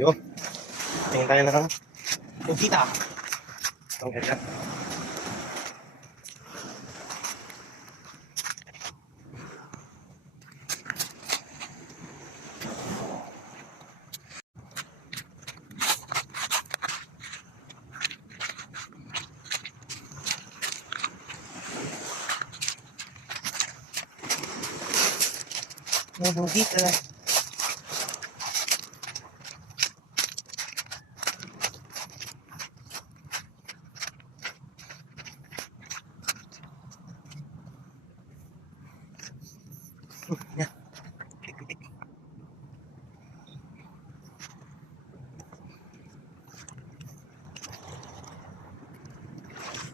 Yun. Tingin tayo ng kita. Itong area. Yung kita. Yan.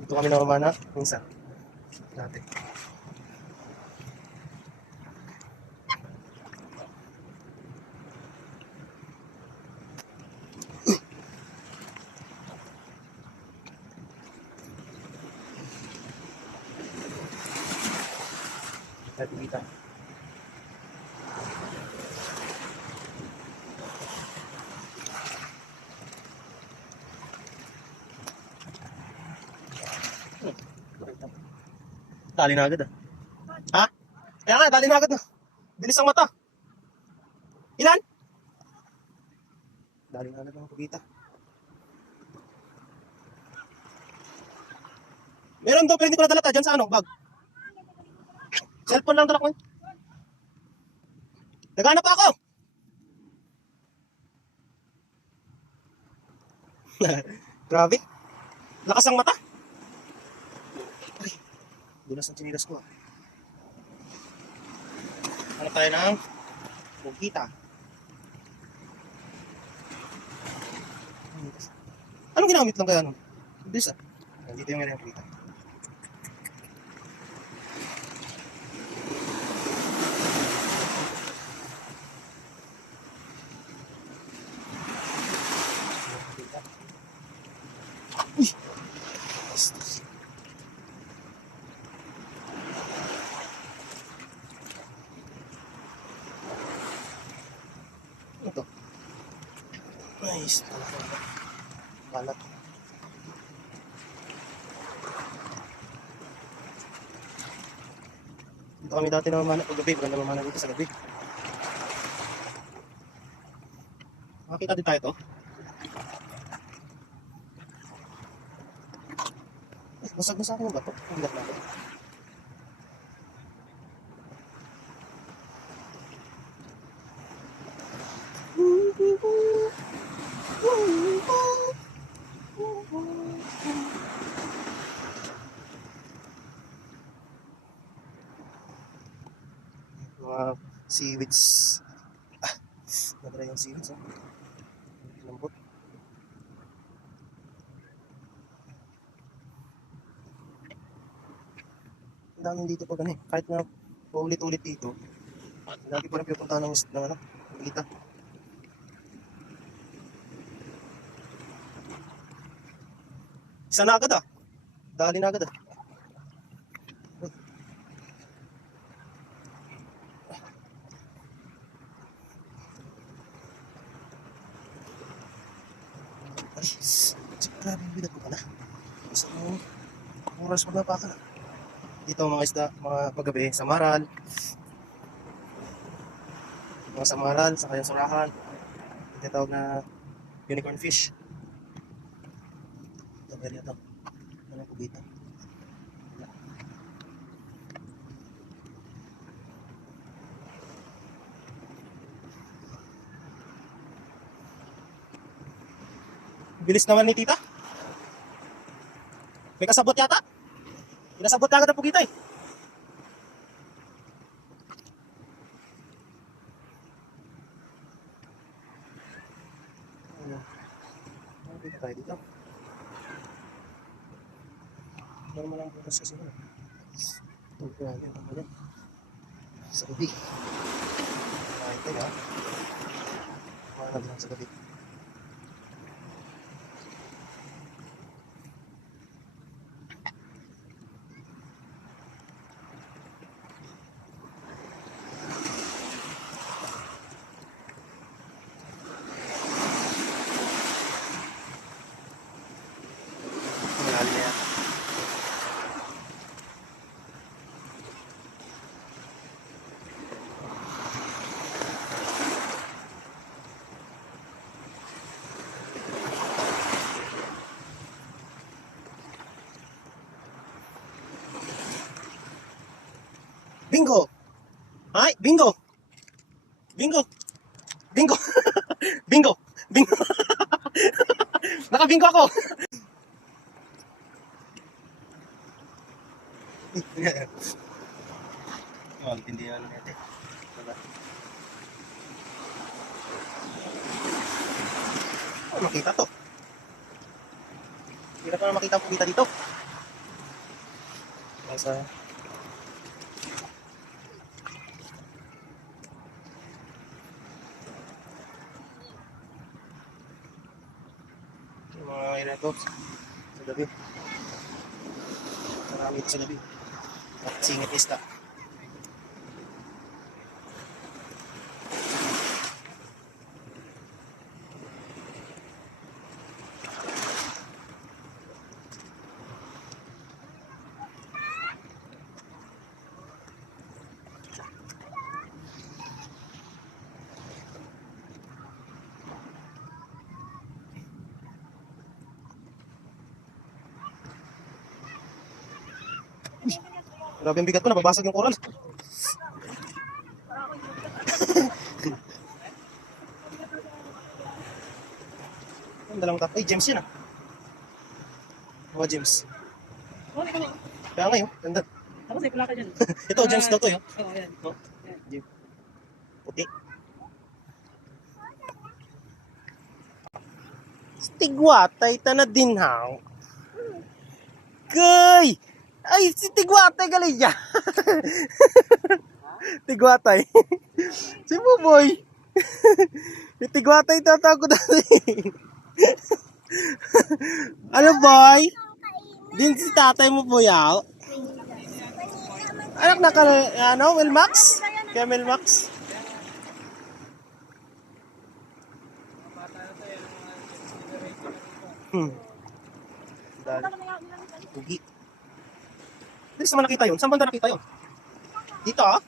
Dito kami namamana minsan. Dati. Dati kita. Dali na agad ah. Ha? Kaya nga, dali na agad na. Bilis ang mata. Ilan? Dali na agad ang pagkita. Meron daw, pero hindi ko nadala dyan sa ano, bag. Cellphone lang dala ko eh. Naghanap ako! Grabe. Lakas ang mata. Ay, dulas ang sinilas ko ah. Ano tayo ng bugkita? Anong ginamit lang kaya nun? Bilis ah. Nandito yung area ng bugkita. Uy! Ito. Nice. Balat. Dito kami dati namamana pag gabi. Maganda namamana dito sa gabi. Makakita din tayo to. Basag na sa akin yung bato. Hindi na natin. Mga seaweeds. Nadala yung seaweeds. Lambot. Ang daming dito pag ano eh. Kahit na paulit-ulit dito. Lagi pa rin pinupunta ng ano, kita. Isa na agad ah. Dali na agad ah. Ay, grabe yung bilat ko pala. Gusto mo, oras maglapa ka na. Dito mga isda, mga paggabi, samaral. Mga samaral, sa kayang surahan. Ito tawag na unicorn fish. Ito, area ito. Ano po dito? Bilis naman ni tita. May kasabot yata. Pinasabot ka agad ang pugita eh. Dito tayo dito. Normal lang bukas kasi na. Ito po yan. Ano yan? Sa gabi. Kahit tayo ha. Mga naglang sa gabi. Bingo! Ay, bingo! Bingo! Bingo! Bingo! Bingo! Nakabingo ako! Oh, hindi ano natin. Diba? Oh, makita to. Hirap na makita ang pumita dito. Nasa... Yung mga inatos sa gabi. Marami ito sa gabi. At singit isda. Grabe ang bigat ko, nababasag yung coral. Ang dalang tap. Ay, gems yun ah. Mga gems. Kaya ngayon, ganda. Ako sa'yo pala ka dyan. Ito, gems daw to yun. Oo, yan. No? Gem. Puti. Tigwatay ta na din haw. Kay! Ay, si Tigwatay galing niya. Tigwatay. Si Buboy. Si Tigwatay tatawag ko dati. Ano boy? Din si tatay mo po yaw. Anak na ka, ano, Wilmax? Kaya Wilmax? Dali. Pugi. Dito sa nakita yun? Saan banda nakita yun? Dito ah?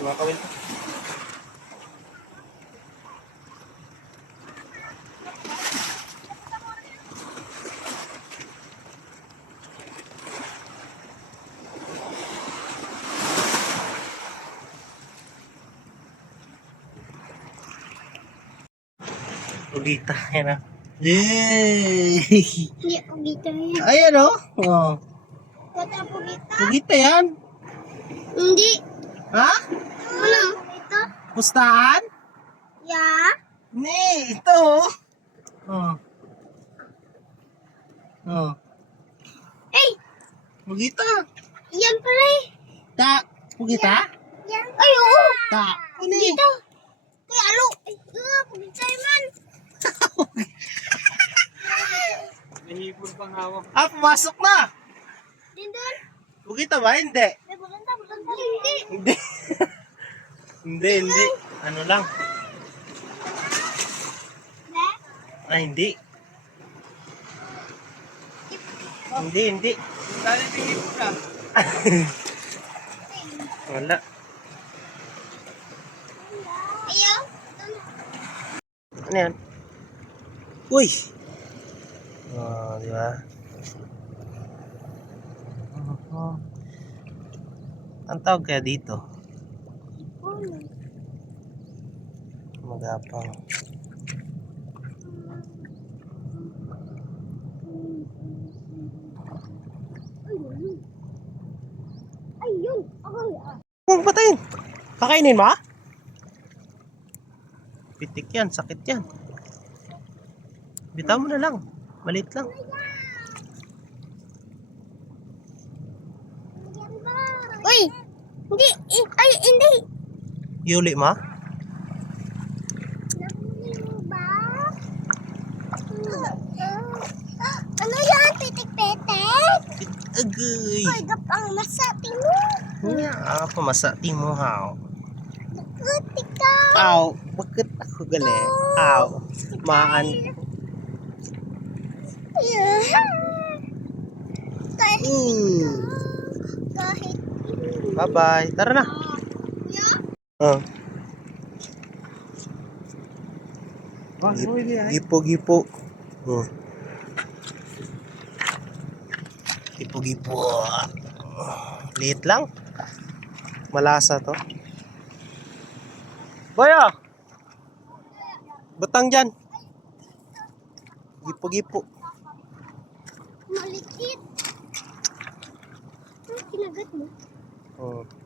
Mga kawil ko. Pugita, yan ah. Yay! Hindi ako gito yan. Ayan oh. Oh. Wala po gito. Pugita yan. Hindi. Ha? Ano? Ito? Pustahan? Yeah. Nee, ito oh. Oh. Oh. Ay! Pugita. Yan pala eh. Ta. Pugita? Yan. Ay, oo. Ta. Ano Dito. Kaya alo. Ay, pagkita man. Nahibol pang hawak. Ah, pumasok na. Din doon. Pugita ba? Hindi. Ay, bulanta. Hindi. Hindi. Hindi. Ano lang? Ne? Ah, hindi. Hindi. Dali tingin ka. Wala. Ayaw. Ano yan? Uy! Oh, di ba? Ang tawag kaya dito? Magapang. Ayun. Huwag patayin. Kakainin mo? Pitik yan, sakit yan. Bitaw mo na lang. Maliit lang. Uy! Hindi. Ay, hindi. Yuli mo? Nahuli mo ba? Ano yan? Pitik-pitik? Agay. Ay, gapang masati mo. Nga, pamasati mo haw. Kutik ka. Aw, bakit ako gali? Aw, maan. Kahit, Mm. kahit. Bye-bye. Tara na. Kuya? Oh. Gipo-gipo. Oh. Gipo-gipo. Liit lang. Malasa to. Boyo! Butang dyan. Gipo-gipo. Malikit. Ano kinagat mo? Oh.